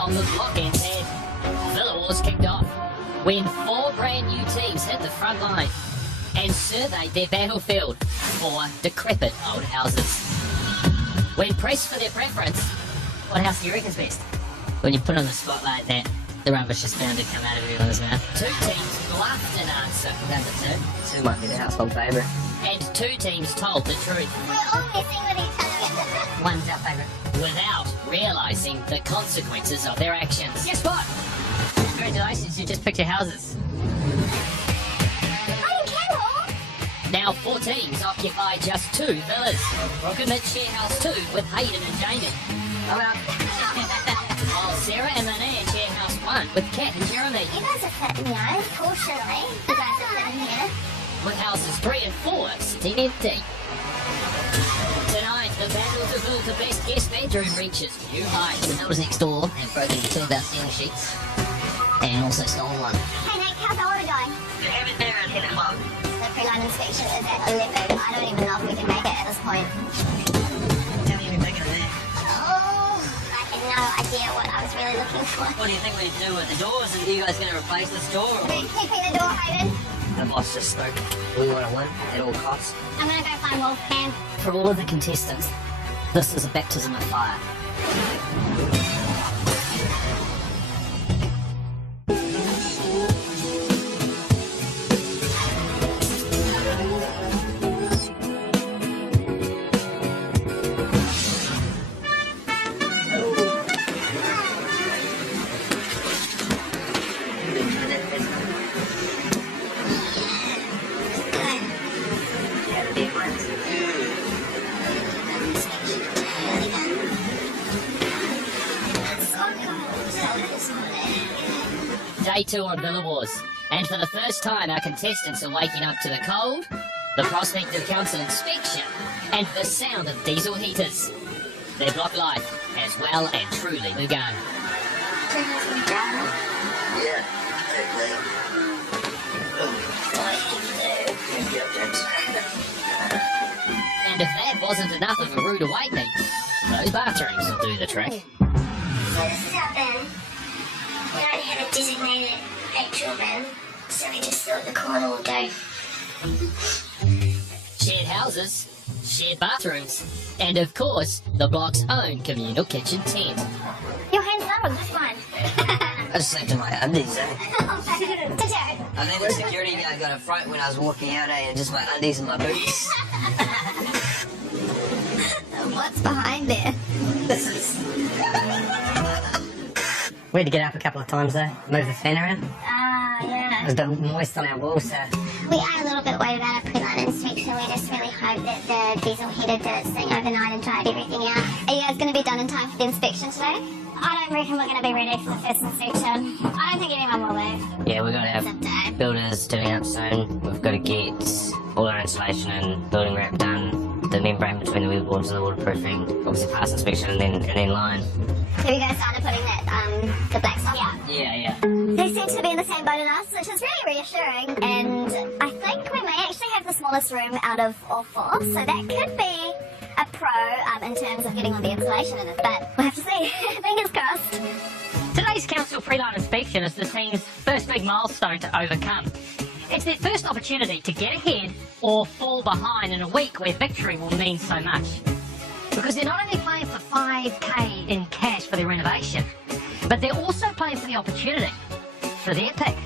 on the block ends head. Villa Wars kicked off when 4 brand new teams hit the front line and surveyed their battlefield for decrepit old houses. When pressed for their preference, what house do you reckon's best? When you put on the spotlight that the rubbish is bound to come out of everyone's mouth. 2 teams bluffed an answer. Number 2. 2 might be the household favourite. And 2 teams told the truth. We're all messing with each other. One's our favourite. Without realising the consequences of their actions. Guess what? Congratulations, you just picked your houses. I didn't care. Now 4 teams occupy just 2 villas. Rocketman share house 2 with Hayden and Jamie. Hello. While Sarah and Linnea share house 1 with Kat and Jeremy. You guys are fitting, you know, fortunately. You guys are fitting here. With houses 3 and 4 sitting empty. Tonight, the battle to build the best guest bedroom reaches new heights. The neighbours next door have broken 2 of our ceiling sheets and also stolen 1. Hey Nick, how's the order going? We haven't been around 10 o'clock. The pre-line inspection is at 11. I don't even know if we can make it at this point. How many have you taken in there? Oh, I had no idea what I was really looking for. What do you think we need to do with the doors? Are you guys going to replace this door? Or? Keeping the door, Hayden. The boss just spoke. We want to win at all costs. I'm gonna go find Wolfgang. For all of the contestants, this is a baptism of fire. Day 2 on Villa Wars, and for the first time our contestants are waking up to the cold, the prospect of council inspection, and the sound of diesel heaters. Their block life has well and truly begun. Yeah. And if that wasn't enough of a rude awakening, those bathrooms will do the trick. So this is our bin. We don't have a designated actual bin, so we just thought the corner will do. Shared houses, shared bathrooms, and of course, the block's own communal kitchen tent. Your hands up, I'm just fine. I just slept in my undies, eh? Did you? I think the security guy got a fright when I was walking out, eh? And just my undies and my boots. What's behind there? This is... We had to get up a couple of times though, move the fan around. Yeah. It was a bit moist on our walls, so We are a little bit worried about our pre-line inspection. We just really hope that the diesel heater did its thing overnight and dried everything out. Are you guys going to be done in time for the inspection today? I don't reckon we're going to be ready for the first inspection. I don't think anyone will be. Yeah, we've got to have builders doing up soon. We've got to get all our insulation and building wrap done. The membrane between the wheel boards and the waterproofing, obviously pass inspection and then line. Have you guys started putting that, the black stuff on? Yeah. They seem to be in the same boat as us, which is really reassuring. And I think we may actually have the smallest room out of all 4, so that could be a pro in terms of getting all the insulation in it. But we'll have to see. Fingers crossed. Today's council pre-line inspection is the team's first big milestone to overcome. It's their first opportunity to get ahead or fall behind in a week where victory will mean so much. Because they're not only playing for 5k in cash for their renovation, but they're also playing for the opportunity for their pick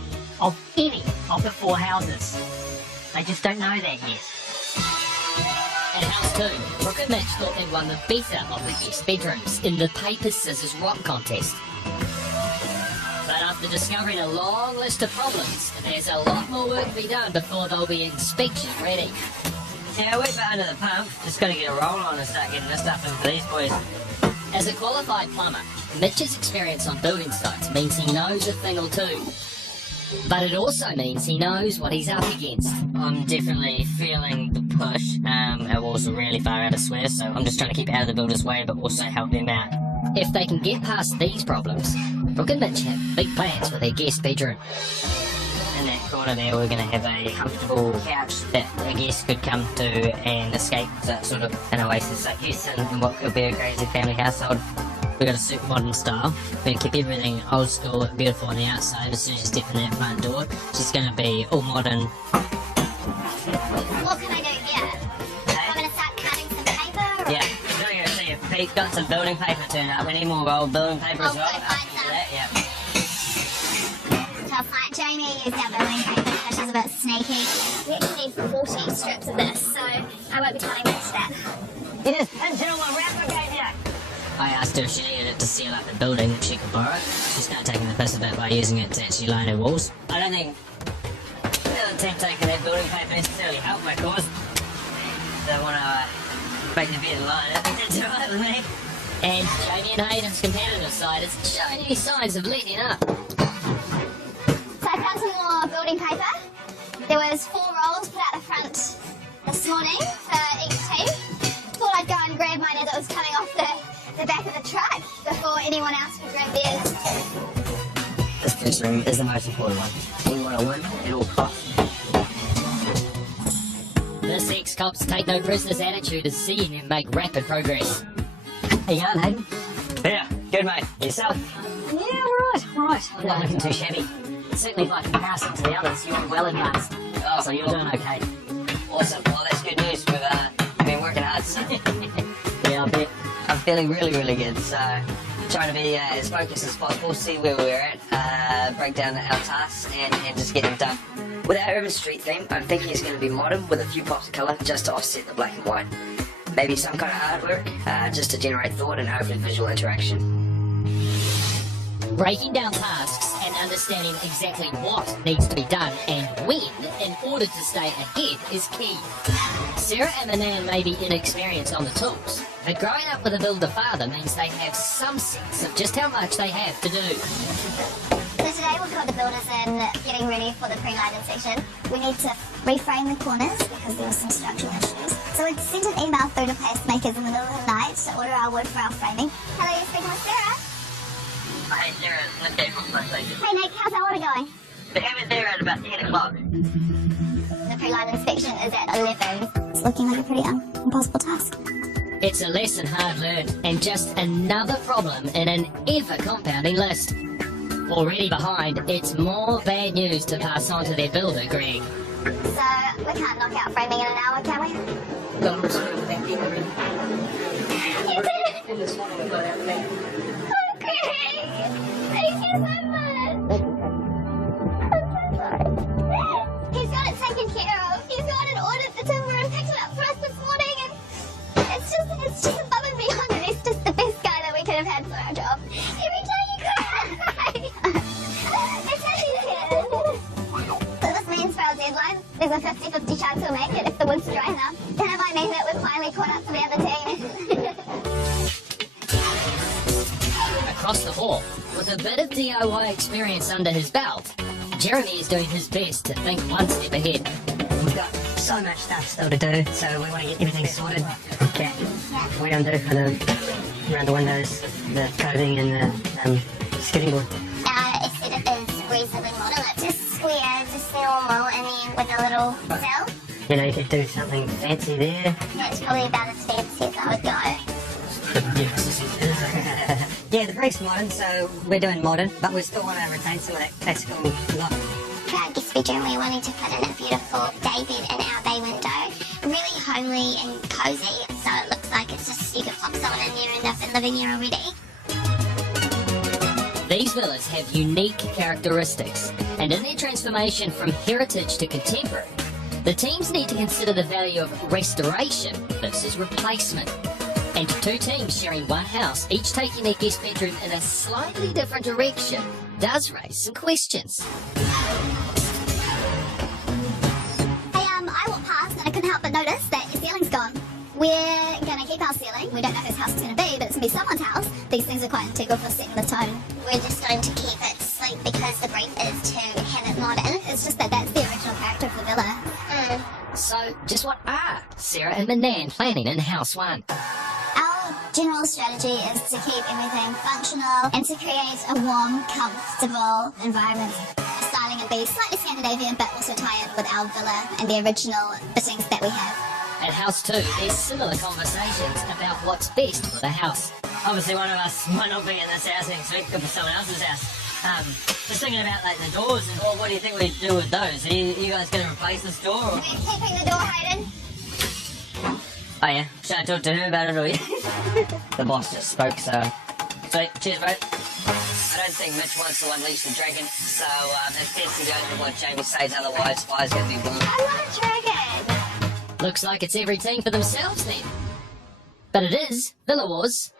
of any of the 4 houses. They just don't know that yet. At House 2, Brooke and Mitch thought they won the better of the guest bedrooms in the paper, scissors, rock contest. But after discovering a long list of problems, there's a lot more work to be done before they'll be inspection ready. Yeah, we're under the pump. Just got to get a roll on and start getting this stuff in for these boys. As a qualified plumber, Mitch's experience on building sites means he knows a thing or two. But it also means he knows what he's up against. I'm definitely feeling the push. Our walls are really far out of square, so I'm just trying to keep out of the builder's way, but also help them out. If they can get past these problems, Brooke and Mitch have big plans for their guest bedroom. In that corner there, we're going to have a comfortable couch that a guest could come to and escape that sort of an oasis like use in what could be a crazy family household. We got a super modern style. We're gonna keep everything old school, beautiful on the outside. As soon as you step in that front door, it's just gonna be all modern. What can I do here? I'm gonna start cutting some paper. Or... Yeah, we're gonna see if Pete's got some building paper turned up. We need more old building paper as well. Find some. That, yeah. So I'll find Jamie used our building paper because she's a bit sneaky. We actually need 40 strips of this, so I won't be telling much that. You just pinch it on my wrapper gave you. I asked her if she needed it to seal up the building if she could borrow it. She's kind of taking the piss a bit by using it to actually line her walls. I don't think the other team taking that building paper necessarily help my cause. They want to make the bed line. I think that's alright with me. And Jamie and Hayden's competitive side is showing any signs of letting up. So I found some more building paper. There was 4 rolls put out the front this morning for each team. Thought I'd go and grab mine as it was coming off the back of the truck before anyone else could grab theirs. This first room is the most important one. We want to win at all costs. This ex-cop's take no prisoners attitude is seeing them make rapid progress. How you going, Hayden? Yeah, good mate. Yourself? Yeah, all right. I'm not looking too shabby. Certainly by comparison to the others, you're well advanced. Oh, So you're doing okay. awesome. Well, that's good news. We've been working hard, so Yeah, I bet. I'm feeling really, really good. So trying to be as focused as possible, see where we're at, break down our tasks, and just get them done. With our urban street theme, I'm thinking it's going to be modern with a few pops of colour just to offset the black and white. Maybe some kind of artwork, just to generate thought and hopefully visual interaction. Breaking down tasks and understanding exactly what needs to be done and when in order to stay ahead is key. Sarah and Manan may be inexperienced on the tools, but growing up with a builder father means they have some sense of just how much they have to do. So today we've got the builders in getting ready for the pre-lighting section. We need to reframe the corners because there were some structural issues. So we sent an email through to placemakers in the middle of the night to order our wood for our framing. Hello, you're speaking with Sarah. Hey, Sarah, let's get from my station. Hey Nick, how's our order going? We have it there at about 10 o'clock. The pre-light inspection is at 11. It's looking like a pretty impossible task. It's a lesson hard learned and just another problem in an ever-compounding list. Already behind, it's more bad news to pass on to their builder, Greg. So we can't knock out framing in an hour, can we? Oh, Greg! Thank you so much! He's got it taken care of. He's got it ordered the timber and picked it up for us this morning, and it's just above and beyond, and he's just the best guy that we could have had for our job. Every time you cry! It's happy to hear. So this means for our deadline, there's a 50-50 chance we'll make it if the wood's dry enough. And it might mean that we're finally caught up to the other team. Across the hall, with a bit of DIY experience under his belt, Jeremy is doing his best to think one step ahead. We've got so much stuff still to do, so we want to get everything sorted. Okay. What we're going to do for around the windows, the coding and the skidding board. Our aesthetic is reasonably modern. It's just square, just normal, and then with a little cell. You know, you could do something fancy there. That's probably about as fancy as I would go. Yeah, the brick's modern, so we're doing modern, but we still want to retain some of that classical look. Our guest bedroom, we're wanting to put in a beautiful day bed in our bay window. Really homely and cozy, so it looks like it's just, you could pop someone in there and they've been living here already. These villas have unique characteristics, and in their transformation from heritage to contemporary, the teams need to consider the value of restoration versus replacement. And two teams sharing one house, each taking their guest bedroom in a slightly different direction, does raise some questions. Hey, I walked past and I couldn't help but notice that your ceiling's gone. We're going to keep our ceiling. We don't know whose house it's going to be, but it's going to be someone's house. These things are quite integral for setting the tone. We're just going to keep it sleek because the brief is to have it modern. It's just that that's the original character of the villa. So, just what are Sarah and Manan planning in House 1? Our general strategy is to keep everything functional and to create a warm, comfortable environment. Styling and be slightly Scandinavian, but also tie in with our villa and the original fittings that we have. At House 2, there's similar conversations about what's best for the house. Obviously, one of us might not be in this house next week, could be someone else's house. Just thinking about like the doors and what do you think we do with those? Are you guys going to replace this door? Or? We're keeping the door, Hayden. Oh yeah, should I talk to him about it or you? The boss just spoke, so... Sweet, cheers bro. I don't think Mitch wants to unleash the dragon, so if Destiny goes with what Jamie says, otherwise Fire's going to be blown. I want a dragon. Looks like it's every team for themselves then. But it is Villa Wars.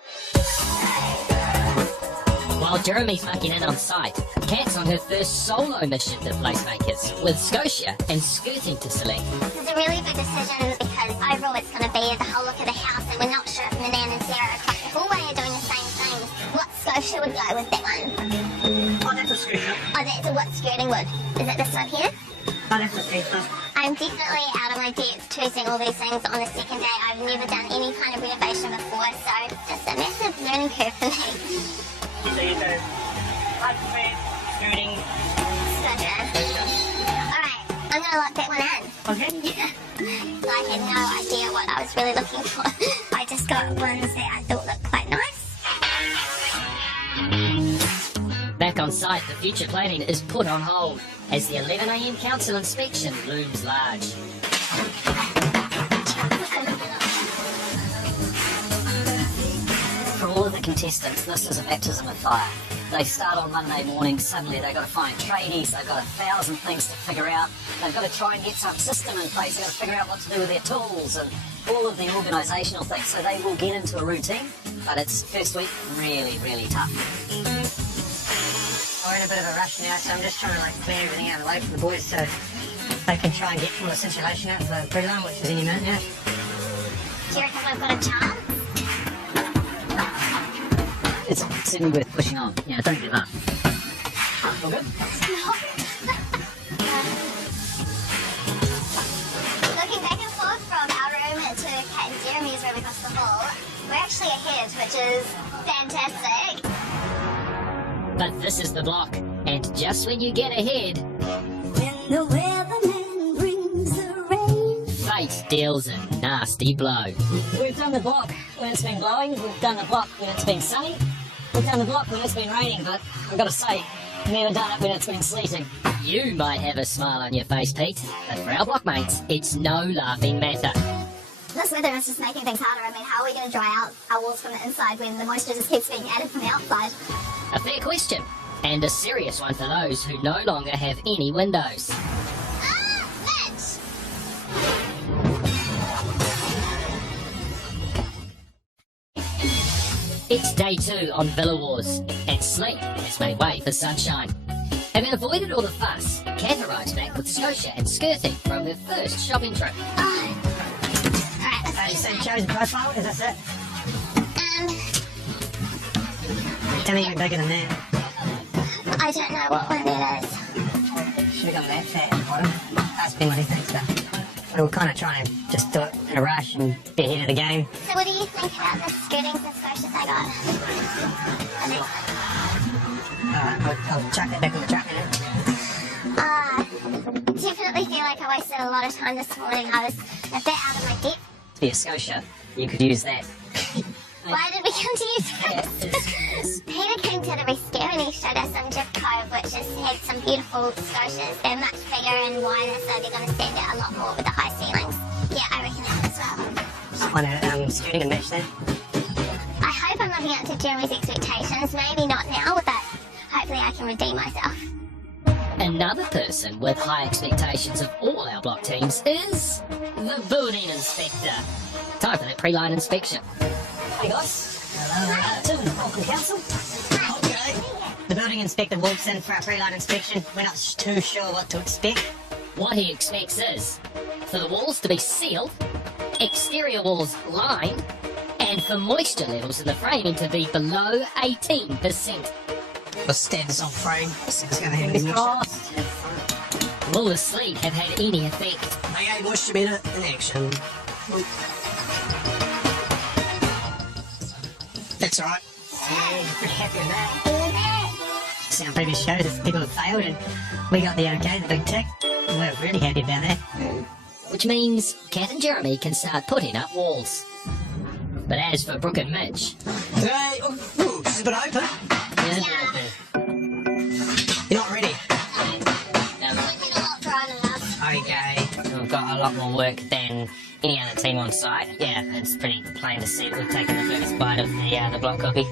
While Jeremy's mucking in on site, Kat's on her first solo mission to Placemakers, with Scotia and Skirting to select. It's a really big decision because overall it's going to be the whole look of the house, and we're not sure if Manan and Sarah across the hallway are doing the same things. What Scotia would go with that one? Oh, that's a scooter. Oh, that's a what Skirting would. Is it this one here? Oh, that's a scooter. I'm definitely out of my depth choosing all these things on the second day. I've never done any kind of renovation before, so it's a massive learning curve for me. So you do husband, scooting. Alright, I'm gonna lock that one in. Okay. So I had no idea what I was really looking for. I just got ones that I thought looked quite nice. Back on site, the future planning is put on hold as the 11 AM council inspection looms large. For all of the contestants, this is a baptism of fire. They start on Monday morning, suddenly they've got to find tradies, they've got 1,000 things to figure out, they've got to try and get some system in place, they've got to figure out what to do with their tools and all of the organisational things, so they will get into a routine, but it's first week really, really tough. We're in a bit of a rush now, so I'm just trying to like clear everything out of the way for the boys so they can try and get all the situation out of the prelim, which is any minute now. Do you reckon I've got a chance? It's certainly worth pushing on. Yeah, don't give up. All good? Looking back and forth from our room to Kat and Jeremy's room across the hall, we're actually ahead, which is fantastic. But this is the block, and just when you get ahead, When the weatherman brings the rain. fate deals a nasty blow. We've done the block when it's been blowing, we've done the block when it's been sunny, we've done the block when it's been raining, but I've got to say, I've never done it when it's been sleeting. You might have a smile on your face, Pete, but for our blockmates, it's no laughing matter. This weather is just making things harder. I mean, how are we going to dry out our walls from the inside when the moisture just keeps being added from the outside? A fair question, and a serious one for those who no longer have any windows. Ah, Mitch! It's day 2 on Villa Wars, and sleep has made way for sunshine. Having avoided all the fuss, Kat arrives back with Scotia and Skirting from her first shopping trip. Oh. Alright, let's You said chosen profile, is that it? Tell me you're bigger than that. I don't know what one that is. Should have got that fat at the bottom. Ask me what he thinks about it. We were kind of trying to just do it in a rush and be ahead of the game. So what do you think about the skirtings and Scotias I got? I'll chuck that back in the truck now. Definitely feel like I wasted a lot of time this morning. I was a bit out of my depth. To be a Scotia, you could use that. Why did we come to you first? Peter came to the rescue and he showed us some Jib Cove, which has had some beautiful Scotias. They're much bigger and wider, so they're going to stand out a lot more with the high ceilings. Yeah, I reckon that as well. Just want to scooting and match that. I hope I'm living up to Jeremy's expectations. Maybe not now, but hopefully I can redeem myself. Another person with high expectations of all our block teams is the building inspector. Time for that pre-line inspection. Hey guys. Hello. Tim, welcome council. Okay. The building inspector walks in for our pre-line inspection. We're not too sure what to expect. What he expects is for the walls to be sealed, exterior walls lined, and for moisture levels in the framing to be below 18%. The standards on frame. It's going to Fingers have crossed. Will the sleet have had any effect? Okay, moisture meter in action. That's alright. Pretty happy with that. See, on previous shows, people have failed and we got the okay, the big tick. We're really happy about that. which means Kat and Jeremy can start putting up walls. But as for Brooke and Mitch, Hey, oh, this is a bit open. yeah, You're not ready. Okay, we've got a lot more work than any other team on site. Yeah, it's pretty plain to see that we've taken the first bite of the block copy.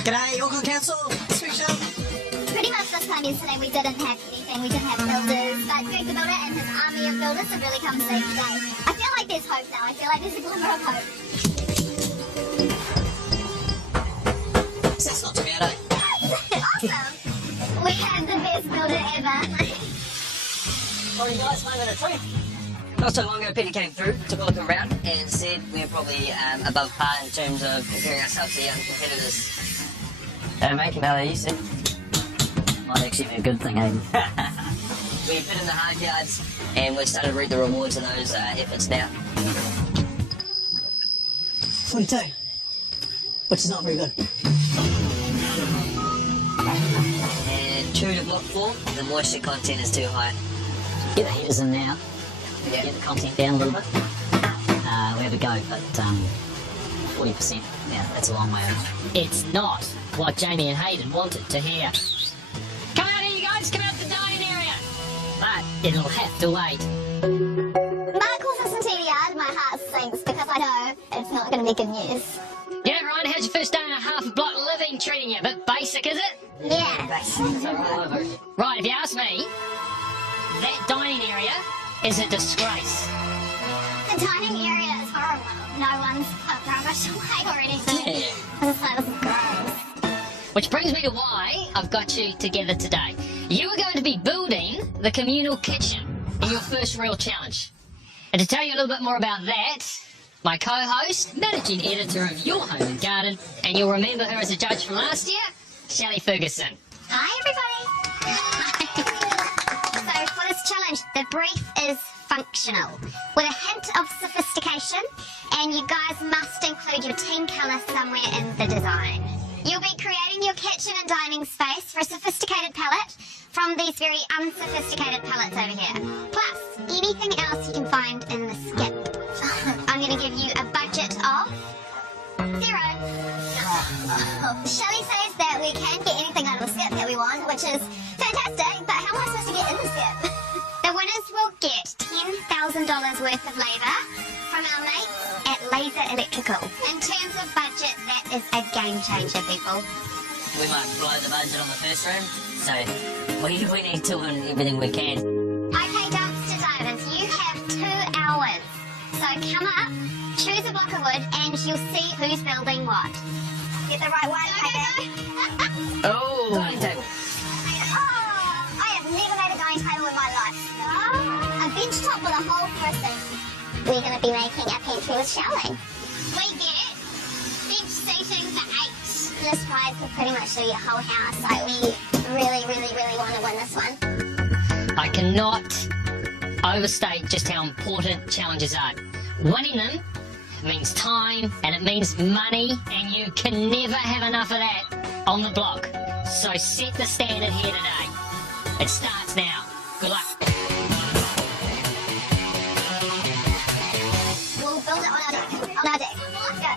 G'day, Auckland Council. Switch up. Pretty much this time yesterday we didn't have anything, we didn't have builders, but Greg the Builder and his army of builders have really come to save the day. I feel like there's hope now, I feel like there's a glimmer of hope. That's not too bad, eh? Awesome! We have the best builder ever. Well, you guys, moment of truth. Not so long ago, Peter came through, took a look around, and said we're probably above par in terms of comparing ourselves to the other competitors. Mate, how you said? Might actually be a good thing, eh? We've been in the hard yards, and we've started to reap the rewards of those efforts now. 42. Which is not very good. And true to block 4, the moisture content is too high. Get the heaters in now. Yeah. Get the content down a little bit. We have a go, but 40%, yeah, that's a long way off. it's not what Jamie and Hayden wanted to hear. Come out here, you guys. Come out the dining area. But it'll have to wait. Mark calls us into the yard, my heart sinks because I know it's not going to be good news. Yeah, Ryan, how's your first day and a half of block living treating you? A bit basic, is it? Yeah. Right, if you ask me, that dining area is a disgrace. The dining area is horrible. No one's put rubbish away or anything. Yeah. This place is gross. Which brings me to why I've got you together today. You are going to be building the communal kitchen in your first real challenge. And to tell you a little bit more about that, my co-host, Managing editor of Your Home and Garden. and you'll remember her as a judge from last year, Shelley Ferguson. Hi, everybody. So for this challenge, the brief is functional, with a hint of sophistication, and you guys must include your team colour somewhere in the design. You'll be creating your kitchen and dining space for a sophisticated palette from these very unsophisticated palettes over here. Plus, anything else you can find in the skip. I'm going to give you a budget of 0. Shelley says that we can get anything out of the skip that we want, which is fantastic, but how am I supposed to get in the skip? The winners will get $10,000 worth of labour from our mates at Laser Electrical. In terms of budget, that is a game changer, people. We might blow the budget on the first room, so we need to win everything we can. Okay, dumpster divers, you have 2 hours. So come up, choose a block of wood, and you'll see who's building what. Get the right one, okay? Oh! Dining table. Oh, I have never made a dining table in my life. A bench top with a hole for a sink. We're going to be making a pantry with Shelley. We get bench seating for 8. This prize will pretty much do your whole house, so we really, really, really want to win this one. I cannot overstate just how important challenges are. Winning them means time and it means money, and you can never have enough of that on the block. So set the standard here today. It starts now. Good luck. We'll build it on our deck. On our deck. Go.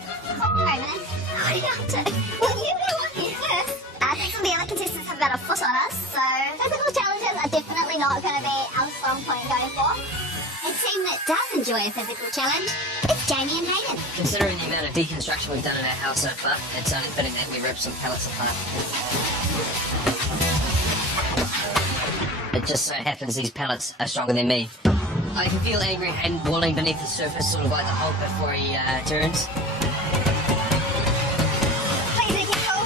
Wait a minute. On our deck. What you do? Yes. I think some of the other contestants have about a foot on us, so physical challenges are definitely not going to be our strong point going for. A team that does enjoy a physical challenge is Jamie and Hayden. Considering the amount of deconstruction we've done in our house so far, it's only fitting that we rip some pallets apart. It just so happens these pallets are stronger than me. I can feel angry Hayden boiling beneath the surface, sort of like the Hulk before he turns. Please be careful.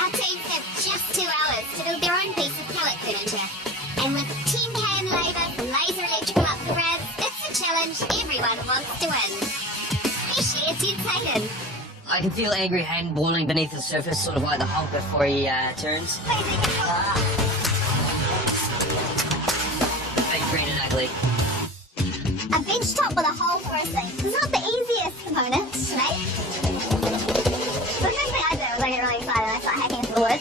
Our teams have just 2 hours to build their own piece of pallet furniture. And with 10k in labour from Laser Electrical up for grabs, it's a challenge everyone wants to win. Especially a tense Hayden. I can feel angry Hayden boiling beneath the surface, sort of like the Hulk before he turns. Please be careful. Big, green and ugly. A bench top with a hole for a sink is not the easiest component to make. The first thing I did was I get really excited and I start hacking into the wood.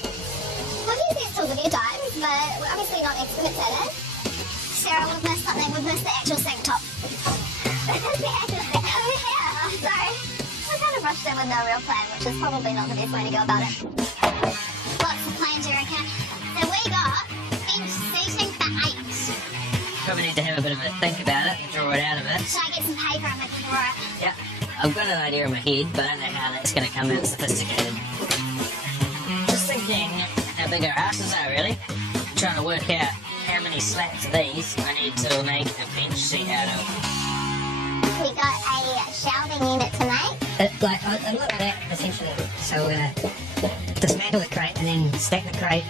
Look at it. Sarah would miss something, would miss the actual sink top. Oh yeah, sorry. I kind of rushed in with no real plan, which is probably not the best way to go about it. What's the plan, Jerica? So we got bench seating for 8. Probably need to have a bit of a think about it and draw it out of it. Should I get some paper and we can draw it? Yeah, I've got an idea in my head, but I don't know how that's going to come out sophisticated. Just thinking how big our houses are, really. Trying to work out how many slats of these I need to make a bench seat out of. We got a shelving unit to make. I look at that essentially. So dismantle the crate and then stack the crate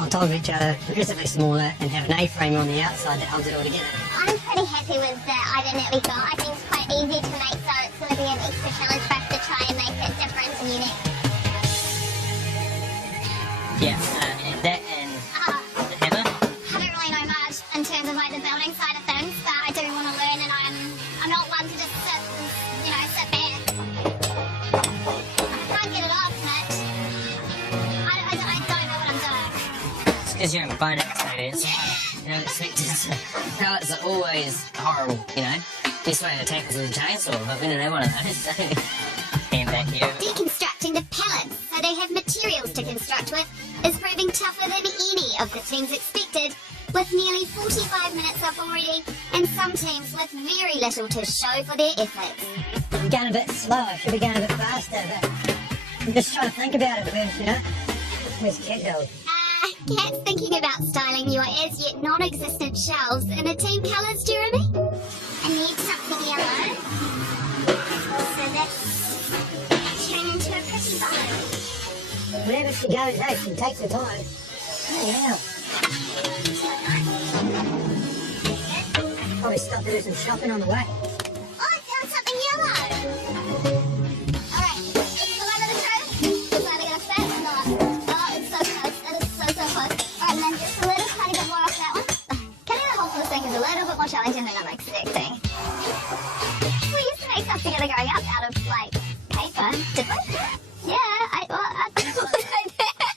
on top of each other, progressively smaller, and have an A-frame on the outside that holds it all together. I'm pretty happy with the idea that we got. I think it's quite easy to make, so it's going to be an extra challenge for us to try and make it different and unique. Yeah, and that and the hammer. I don't really know much in terms of like the building side of things, but I do want to learn, and I'm not one to just sit back. I can't get it off, but I don't know what I'm doing. It's because you're in finance, maybe. You don't expect it. Pallets are always horrible, you know. Best way to tackle with a chainsaw, but we don't have one of those, so hand back here. Deconstructing the pallets so they have materials to construct with is proving tougher than any of the teams expected, with nearly 45 minutes up already, and some teams with very little to show for their efforts. I'm going a bit slower, should be going a bit faster, but I'm just trying to think about it first, you know? Where's Cat Hill? Cat's thinking about styling your as yet non-existent shelves in a team colours, Jeremy? I need something yellow. So that's turn into a pretty bow. Wherever she goes, hey, she takes her time. Yeah. Probably stop to do some shopping on the way. Oh, I found something yellow. Alright, it's the line of the truth. It's either gonna fit or not. Oh, it's so close. It is so close. Alright, and then just a little tiny bit more off that one. Cutting the hole for this thing is a little bit more challenging than I'm expecting. We used to make stuff together growing up out of, like, paper, did we? Yeah, I thought like that.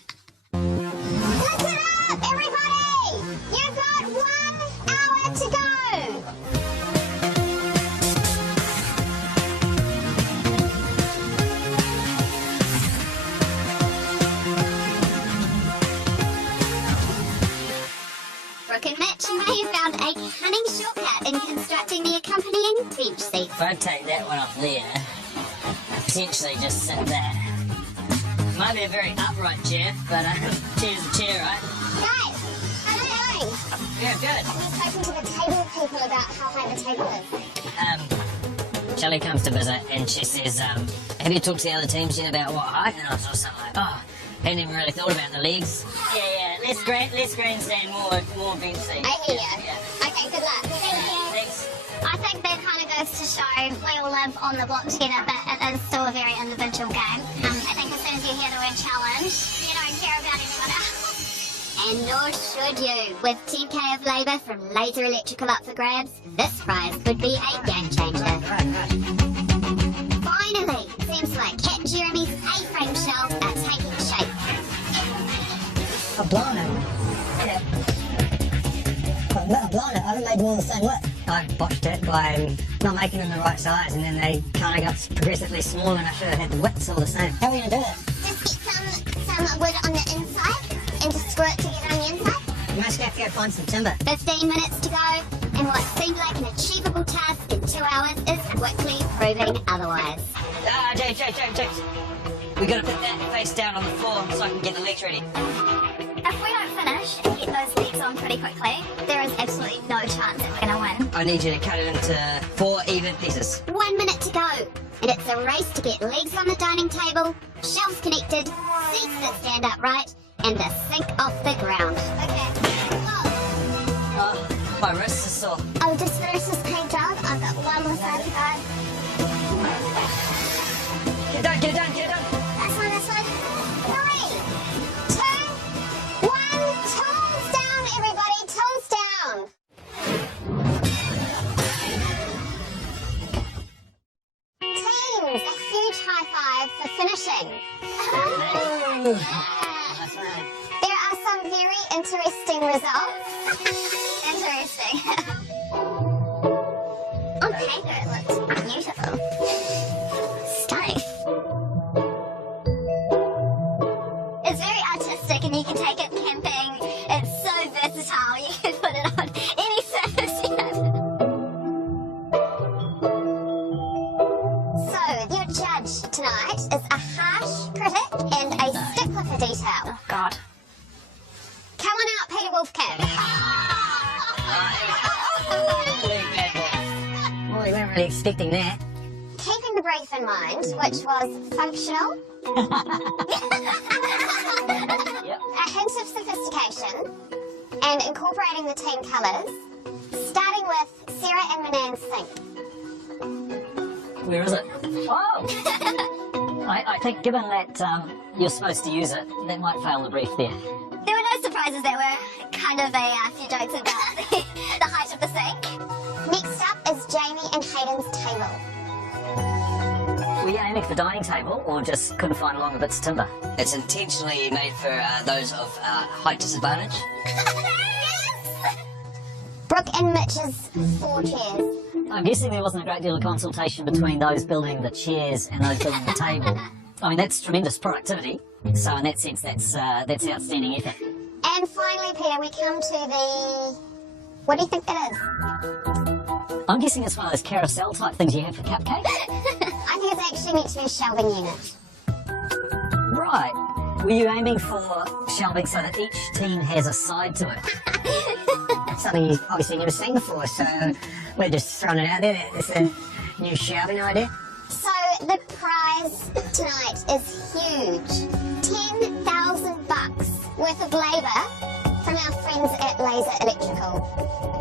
Look it up, everybody! You've got 1 hour to go! Brooke and Mitch may have found a cunning shortcut in constructing the accompanying bench seat. If I take that one off there, potentially just sit there. Might be a very upright chair, but chair's a chair, right? Guys, how are you doing? Yeah, good. I've spoken to the table people about how high the table is. Shelley comes to visit and she says, have you talked to the other teams yet about what height? And I was also like, oh, hadn't even really thought about the legs. Yeah, less grandstand, more bench seat. I hear you. Yeah. Okay, good luck. Thanks. I think that kind of goes to show we all live on the block together, but it is still a very individual game. I think as soon as you hear the word challenge, you don't care about anyone else. And nor should you. With 10k of labour from Laser Electrical up for grabs, this prize could be a game changer. Finally, seems like Cat and Jeremy's A-frame shelves are taking shape. I've blown it. Yeah. I've blown it. I haven't made them all the same width. I botched it by not making them the right size, and then they kind of got progressively smaller, and I should have had the widths all the same. How are we going to do it? Just get some wood on the inside and just screw it together on the inside. You must have to go find some timber. 15 minutes to go, and what seemed like an achievable task in 2 hours is quickly proving otherwise. James. We gotta put that face down on the floor so I can get the legs ready. If we don't finish and get those legs on pretty quickly, there is absolutely no chance that we're going to win. I need you to cut it into 4 even pieces. 1 minute to go, and it's a race to get legs on the dining table, shelves connected, seats that stand upright, and the sink off the ground. Okay. Oh, my wrist is sore. I'll just finish this paint job. I've got one more side to go. Get it done. That's one. 3, 2, 1. Tools down, everybody. Tools down. Teams, a huge high five for finishing. There are some very interesting results. paper, it looked beautiful. Stunning. It's very artistic and you can take it camping. It's so versatile. You can put it on any surface you have. So, your judge tonight is a harsh critic and a stickler for detail. Oh, God. Come on out, Peter Wolfcamp. Well, we weren't really expecting that. Keeping the brief in mind, which was functional, a hint of sophistication, and incorporating the team colours, starting with Sarah and Renan's sink. Where is it? Oh! I think given that you're supposed to use it, that might fail the brief there. There were no surprises. There were kind of a few jokes about the height of the sink. Next up is Jamie and Hayden's table. Were you aiming for the dining table, or just couldn't find longer bits of timber? It's intentionally made for those of height disadvantage. Brooke and Mitch's 4 chairs. I'm guessing there wasn't a great deal of consultation between those building the chairs and those building the table. I mean, that's tremendous productivity. So in that sense, that's outstanding effort. And finally, Peter, we come to the... What do you think that is? I'm guessing it's one of those carousel type things you have for cupcakes. I think it's actually meant to be a shelving unit. Right. Were you aiming for shelving so that each team has a side to it? Something you've obviously never seen before, so we're just throwing it out there. It's a new shelving idea. So the prize tonight is huge. $10,000 worth of labour from our friends at Laser Electrical.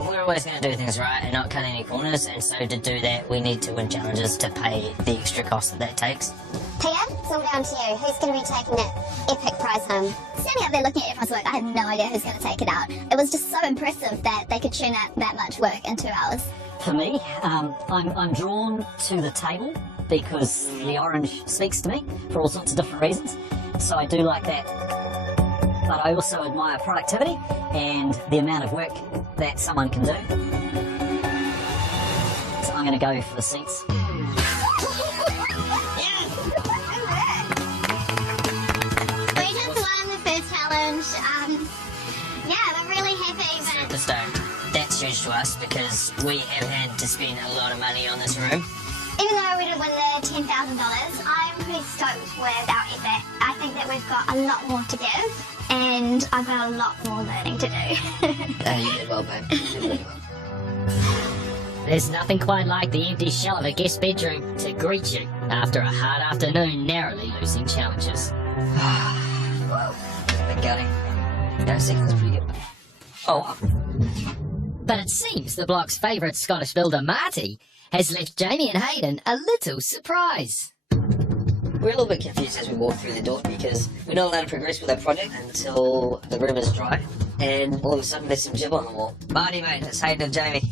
We're always going to do things right and not cut any corners, and so to do that, we need to win challenges to pay the extra cost that takes. Peter, it's all down to you. Who's going to be taking that epic prize home? Standing up there looking at everyone's work, I had no idea who's going to take it out. It was just so impressive that they could churn out that much work in 2 hours. For me, I'm drawn to the table because the orange speaks to me for all sorts of different reasons. So I do like that. But I also admire productivity and the amount of work that someone can do. So I'm going to go for the seats. We just won the first challenge. We're really happy, but Superstar. That's huge to us because we have had to spend a lot of money on this room. even though we didn't win the $10,000, I'm pretty stoked with our effort. I think that we've got a lot more to give, and I've got a lot more learning to do. You did well, babe. You did really well. There's nothing quite like the empty shell of a guest bedroom to greet you after a hard afternoon narrowly losing challenges. Wow. Been gutting. That second's pretty good. Oh. But it seems the block's favourite Scottish builder, Marty, has left Jamie and Hayden a little surprise. We're a little bit confused as we walk through the door because we're not allowed to progress with our project until the room is dry. And all of a sudden there's some jib on the wall. Marty, mate, it's Hayden and Jamie.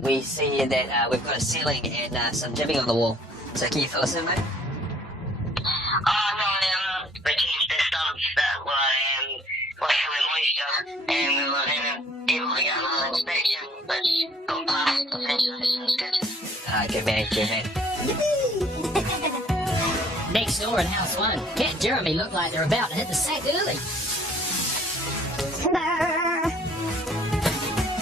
We see that we've got a ceiling and some jibbing on the wall. So can you fill us in, mate? We changed the stumps that were washing with moisture, and we were able to get another inspection, which got passed eventually, so it's good. Good man, good man. Next door in House 1, Kat and Jeremy look like they're about to hit the sack early.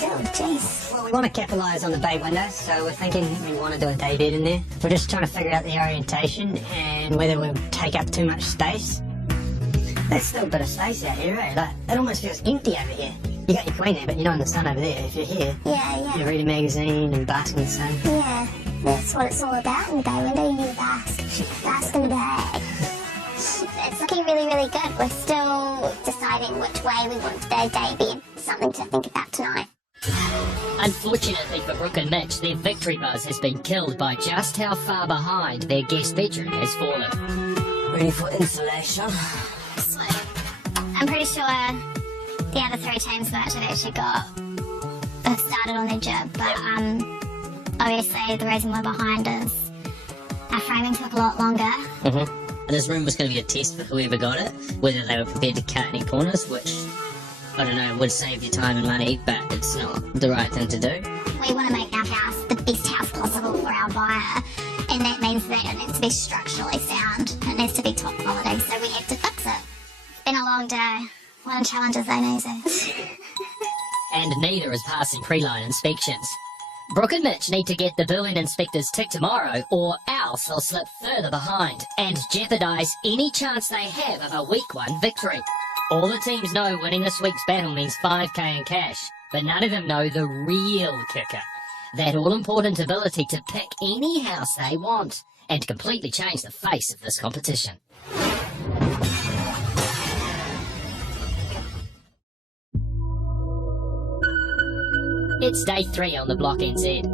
Oh, jeez. Well, we want to capitalise on the bay windows, so we're thinking we want to do a day bed in there. We're just trying to figure out the orientation and whether we'll take up too much space. There's still a bit of space out here, right? Like, it almost feels empty over here. You got your queen there, but you're not in the sun over there. If you're here, you read a magazine and bask in the sun. Yeah, that's what it's all about in the bay window. You need to bask in the bay. It's looking really, really good. We're still deciding which way we want the day bed. Something to think about tonight. Unfortunately for Brooke and Mitch, their victory buzz has been killed by just how far behind their guest bedroom has fallen. Ready for installation? So, I'm pretty sure the other 3 teams match have actually got started on their jib, but obviously the reason we're behind is our framing took a lot longer. This room was going to be a test for whoever got it, whether they were prepared to cut any corners, which I don't know, would save you time and money, but it's not the right thing to do. We want to make our house the best house possible for our buyer, and that means that it needs to be structurally sound. It needs to be top quality, so we have to fix it. It's been a long day. One of the challenges they need to. And neither is passing pre-line inspections. Brooke and Mitch need to get the building inspectors tick tomorrow, or else they'll slip further behind and jeopardise any chance they have of a week 1 victory. All the teams know winning this week's battle means 5k in cash, but none of them know the real kicker. That all-important ability to pick any house they want and completely change the face of this competition. It's day 3 on the Block NZ,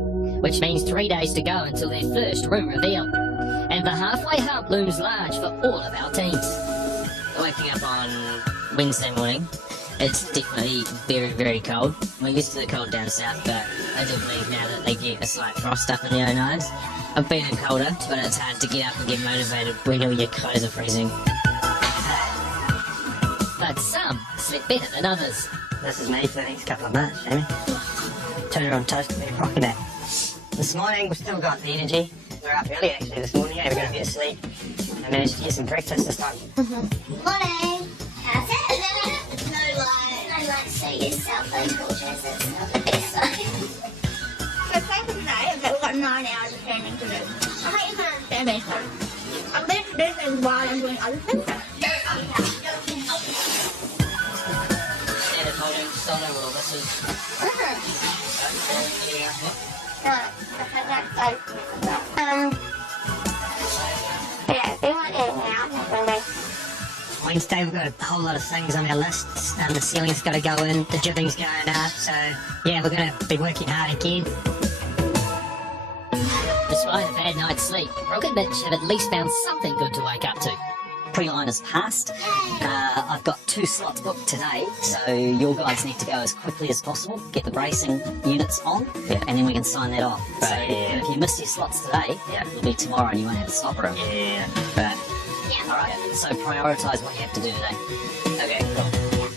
which means 3 days to go until their first room reveal. And the halfway hump looms large for all of our teams. Waking up on Wednesday morning, it's definitely very, very cold. We're used to the cold down south, but I do believe now that they get a slight frost up in the O9s. I've been in colder, but it's hard to get up and get motivated when all your clothes are freezing. But some sleep better than others. This is me for the next couple of months, Jamie. Turn it on toast and be rocking back. This morning, we've still got the energy. We're up early actually this morning, yeah, we're going to be asleep. I managed to get some breakfast this time. Morning. How's it? No light. No light, so yourself those gorgeous. It's not the best sign. The second day is that we've got 9 hours of training to do. I think you can understand me. I'm going to do things while I'm doing other things. Standard holding, solo roll, this is... Wednesday, we've got a whole lot of things on our list. The ceiling's got to go in, the jibbing's going up, so yeah, we're going to be working hard again. Despite a bad night's sleep, Brooke and Mitch have at least found something good to wake up to. Pre-line is passed. I've got 2 slots booked today, so your guys need to go as quickly as possible, get the bracing units on, and then we can sign that off. So if you miss your slots today, it'll be tomorrow and you won't have a stop room. Alright, so prioritise what you have to do today. Okay, cool.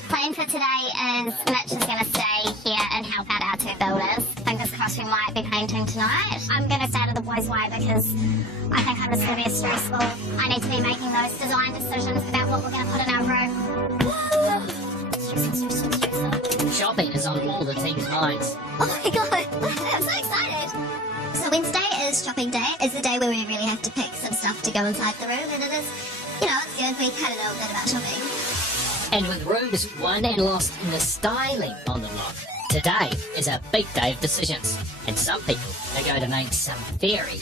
Plan for today is Mitch is going to stay here and help out our 2 builders. Fingers crossed we might be painting tonight. I'm going to stay out of the boys' way because I think I'm just going to be stressful. I need to be making those design decisions about what we're going to put in our room. Stressful. Shopping is on all the team's minds. Oh my god, I'm so excited. So Wednesday is shopping day. It's the day where we really have to pick some stuff to go inside the room, and it is, you know, it's good. We kind of know a bit about shopping. And with rooms won and lost in the styling on the block, today is a big day of decisions. And some people are going to make some very,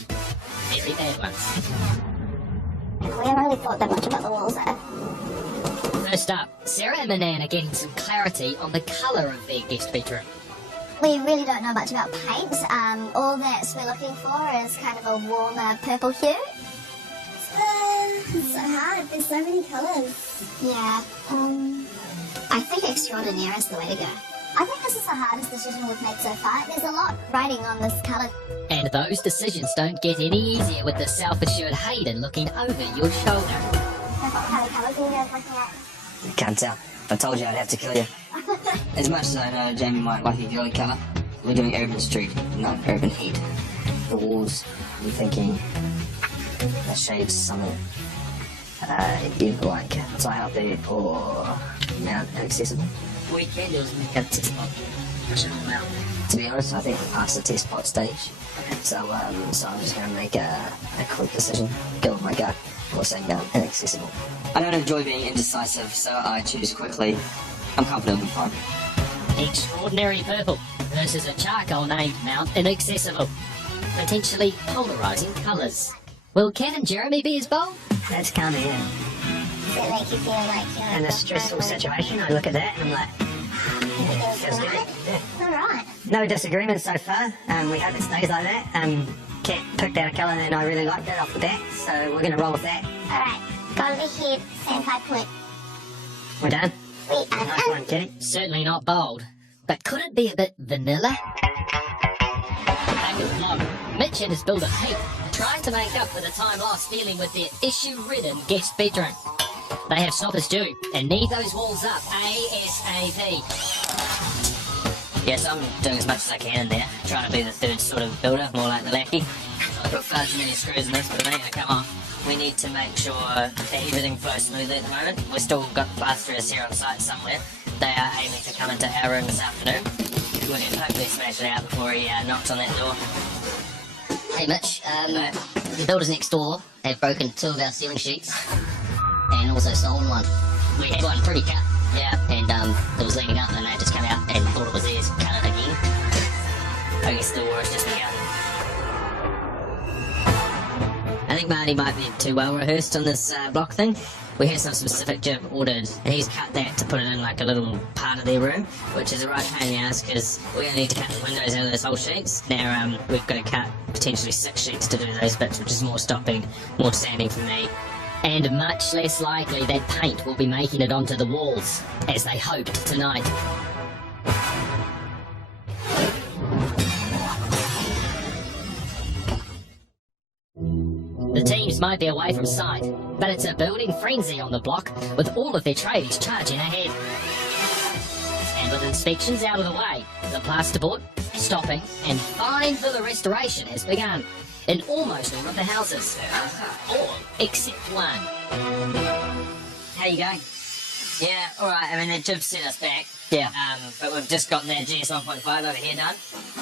very bad ones. We haven't really thought that much about the walls there. First up, Sarah and Manan are getting some clarity on the colour of their guest bedroom. We really don't know much about paint. All that we're looking for is kind of a warmer purple hue. It's so hard. There's so many colours. Yeah. I think extraordinaire is the way to go. I think this is the hardest decision we've made so far. There's a lot riding on this colour. And those decisions don't get any easier with the self-assured Hayden looking over your shoulder. How many colours are you guys looking at? Can't tell. I told you I'd have to kill you. As much as I know Jamie might like a girly colour, we're doing urban street, not urban heat. The walls, I'm thinking the shades something either like tie healthy or inaccessible. What you can do is make a test pot. To be honest, I think we passed the test pot stage. So I'm just going to make a quick decision, go with my gut, or saying inaccessible. I don't enjoy being indecisive, so I choose quickly. I'm confident we'll be fine. Extraordinary purple versus a charcoal named Mount Inaccessible. Potentially polarising colours. Will Ken and Jeremy be as bold? That's kind of, yeah. Does it make you feel like you're In a stressful situation, I look at that and I'm like, feels good. Yeah. Alright. No disagreements so far. We hope it stays like that. Kat picked out a colour and I really liked it off the bat, so we're going to roll with that. Alright. Go over here, sandpipe point. We're done. We are Nice done. one, Kitty. Certainly not bold. But could it be a bit vanilla? Back at the block, Mitch and his builder Pete are trying to make up for the time lost dealing with their issue-ridden guest bedroom. They have stoppers due and need those walls up ASAP. Yes, I'm doing as much as I can in there, trying to be the third sort of builder, more like the lackey. I've got far too many screws in this, but they ain't gonna come off. We need to make sure that everything flows smoothly at the moment. We've still got the plasterers here on site somewhere. They are aiming to come into our room this afternoon. We're going to hopefully smash it out before he knocks on that door. Hey Mitch, the builders next door have broken 2 of our ceiling sheets and also stolen one. We had one pretty cut, Yeah, and it was leaning up and they just come out and thought it was theirs, cut it again. I guess the war has just begun. I think Marty might be too well rehearsed on this block thing. We had some specific jib ordered, and he's cut that to put it in like a little part of their room, which is a right pain in the ass because we're going to need to cut the windows out of those whole sheets. Now we've got to cut potentially 6 sheets to do those bits, which is more stopping, more sanding for me. And much less likely that paint will be making it onto the walls, as they hoped tonight. The teams might be away from sight, but it's a building frenzy on the block, with all of their tradies charging ahead. And with inspections out of the way, the plasterboard, stopping, and fine villa restoration has begun in almost all of the houses. All except one. How you going? Yeah, alright, I mean, the jib set us back. Yeah. But we've just gotten that GS 1.5 over here done.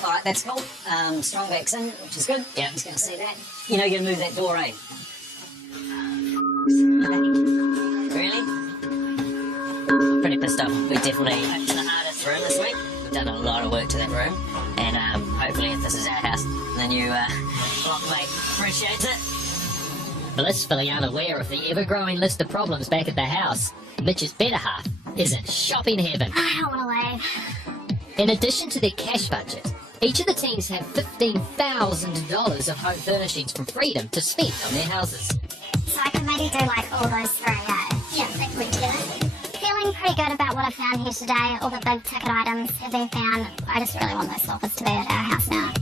Alright, that's cool. Strong back's in, which is good. Yeah. He's going to see that. You know you're going to move that door, eh? Really? Pretty pissed off. We definitely picked the hardest room this week. We've done a lot of work to that room. And hopefully if this is our house, the new blockmate appreciates it. Blissfully unaware of the ever-growing list of problems back at the house, Mitch's better half is in shopping heaven. I don't want to leave. In addition to their cash budget, each of the teams have $15,000 of home furnishings from Freedom to spend on their houses. So I could maybe do like all those 3 exactly together. Feeling pretty good about what I found here today. All the big ticket items have been found. I just really want those sofas to be at our house now.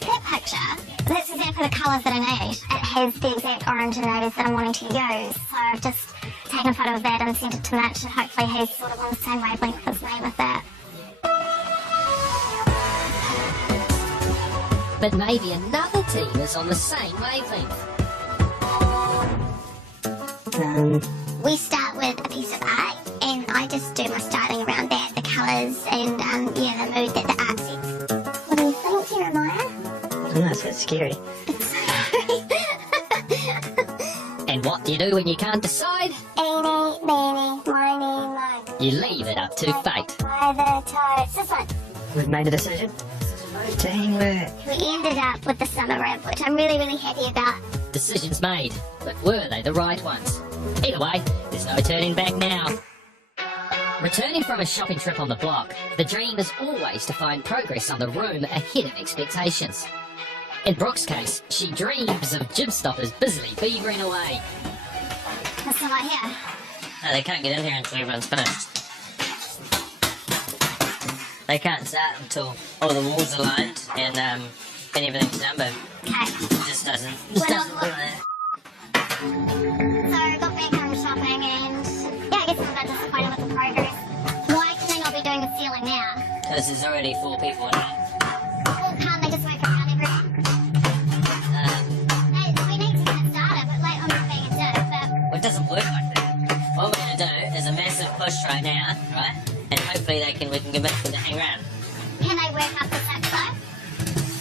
That picture, that's exactly the colours that I need. It has the exact orange and navies that I'm wanting to use. So I've just taken a photo of that and sent it to Mitch, and hopefully he's sort of on the same wavelength as me with that. But maybe another team is on the same wavelength. We start with a piece of art, and I just do my styling around that, the colours, and the mood that the art sets. What do you think, Jeremiah? Oh, that's a bit scary. And what do you do when you can't decide? Eeny, meeny, miny, mo. You leave it up to fate. By the toes. This one. We've made a decision. Teamwork. We ended up with the summer rib, which I'm really, really happy about. Decisions made, but were they the right ones? Either way, there's no turning back now. Returning from a shopping trip on the block, the dream is always to find progress on the room ahead of expectations. In Brooke's case, she dreams of jib stoppers busily beavering away. What's the light here? No, they can't get in here until everyone's finished. They can't start until all the walls are lined and everything's done, but Okay. it just doesn't. Well, Just doesn't look like So I got back home shopping, and yeah, I guess I'm a bit disappointed with the progress. Why can they not be doing the ceiling now? because there's already 4 people in here. Well, can't they just wait for around everyone? We need to get it started, but late on being a dip, but Well, it doesn't work like that. What we're going to do is a massive push right now, right? And hopefully we can convince them to hang around. can they work up the 6 though?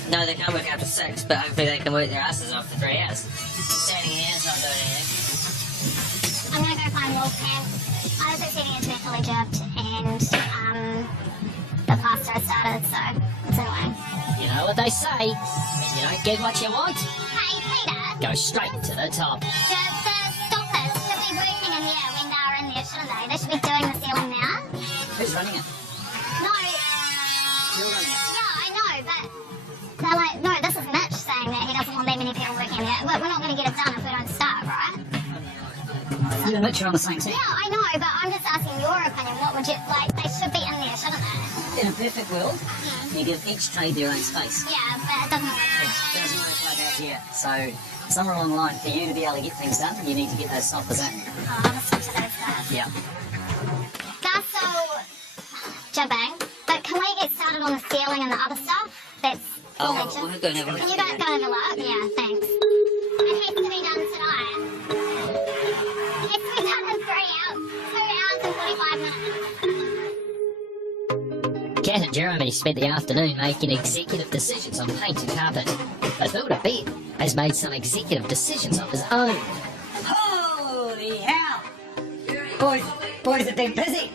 No, they can't work after 6, but hopefully they can work their asses off for 3 hours. Standing here is not doing anything. I'm gonna go find Wolfman. I was sitting into Metal Egypt, and the plaster started, so it's annoying. You know what they say, when you don't get what you want, Hey, Peter, go straight to the top. the stoppers should be working in there when they're in there, shouldn't they? They should be doing the ceiling now. Who's running it? No. You're running it. Yeah, I know, but they're like, no, this is Mitch saying that he doesn't want that many people working there. We're not going to get it done if we don't start, right? You and Mitch are on the same team. Yeah, I know, but I'm just asking your opinion. What would you, like, they should be in there, shouldn't they? In a perfect world, you give each trade their own space. Yeah, but it doesn't work. It doesn't work like that. next year. So somewhere along the line, for you to be able to get things done, you need to get those stoppers in. Oh, I'm a switch to those guys. Yeah. Guys, so jibbing, but can we get started on the ceiling and the other stuff? That's Oh, mentioned. we'll go and have a look. Can you guys go and have a look? Yeah, thanks. It has to be done tonight. It has to be done in 3 hours. 2 hours and 45 minutes. Kat and Jeremy spent the afternoon making executive decisions on paint and carpet. But Builder Ben has made some executive decisions of his own. Holy hell! Boys have been busy.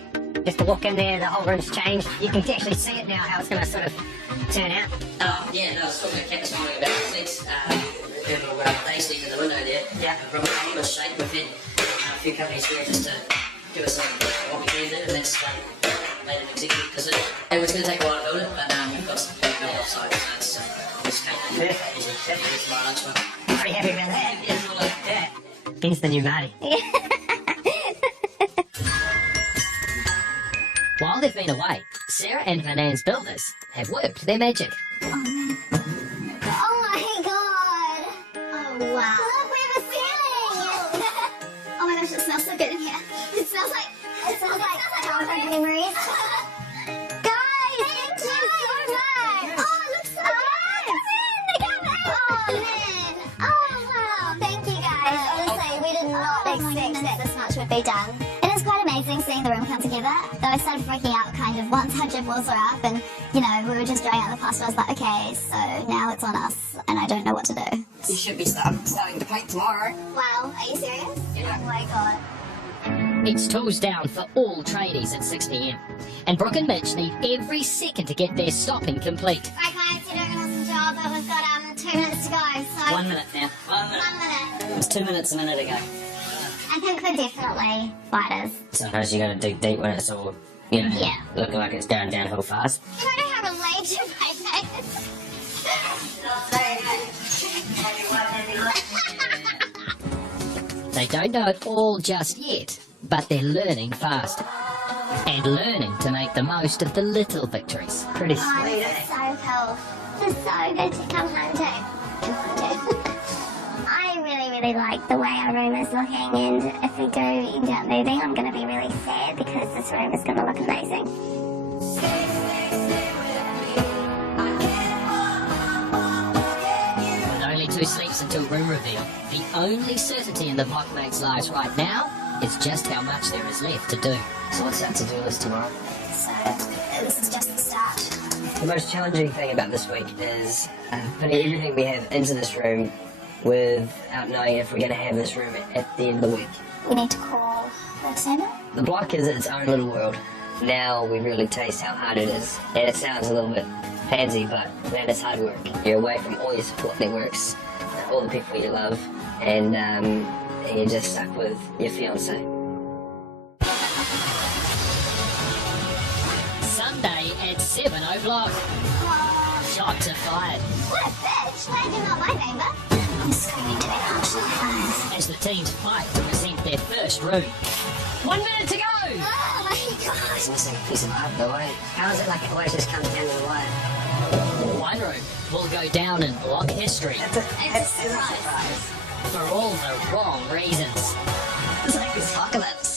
Just to walk in there, the whole room's changed. You can actually see it now, how it's going to sort of turn out. Yeah, no, I was talking to Kat this morning about the seats. They sleep in the window there. Yeah. From a lot of shape, we've had a few companies here just to give us what we can do, and that's made an executive decision. It was going to take a while to build it, but we've got some big build offside, so it's just came in easy. It's my lunch one. Pretty happy about that. Yeah. He's the new Marty. While they've been away, Sarah and Vanan's builders have worked their magic. Oh my god! Oh wow! Look, we have a ceiling! Oh my gosh, it smells so good in here. It smells like childhood memories. Guys, thank you so much! Oh, it looks so good! Oh man! Oh wow! Thank you guys. Honestly, we did not expect that this much would be done. It is quite amazing seeing the room come together. Though I started freaking out kind of once our jib walls were up and, you know, we were just drying out the plaster. I was like, okay, so now it's on us and I don't know what to do. You should be starting to paint tomorrow. Wow, are you serious? Yeah. Oh my god. It's tools down for all tradies at 6 p.m. And Brooke and Mitch need every second to get their stopping complete. Right guys, you're doing an awesome job, but we've got 2 minutes to go, so... 1 minute now. 1 minute. It was 2 minutes a minute ago. I think we're definitely fighters. Sometimes you gotta dig deep when it's all, you know, Yeah. looking like it's going downhill fast. You don't know how related my face. They don't know it all just yet, but they're learning fast. And learning to make the most of the little victories. Pretty Oh, sweet, this eh? is so cool. This is so good to come home to. I really like the way our room is looking, and if we do end up moving, I'm going to be really sad because this room is going to look amazing. With only 2 sleeps until room reveal, the only certainty in the blockmates' lives right now is just how much there is left to do. So what's that to-do list tomorrow? So, this is just the start. The most challenging thing about this week is putting everything we have into this room without knowing if we're going to have this room at the end of the week. We need to call the tenant. The block is its own little world. Now we really taste how hard it is. And it sounds a little bit fancy, but man, it's hard work. You're away from all your support networks, all the people you love, and you're just stuck with your fiance. Sunday at 7 o'clock. Shots are fired What a bitch! Why did you not my neighbour? I'm screaming to their hearts. as the teams fight to present their first room. 1 minute to go! Oh my god! It's missing a piece of art though, eh? How is it like it always just comes down to the wire? One room will go down in block history It's a surprise. for all the wrong reasons. It's like this apocalypse.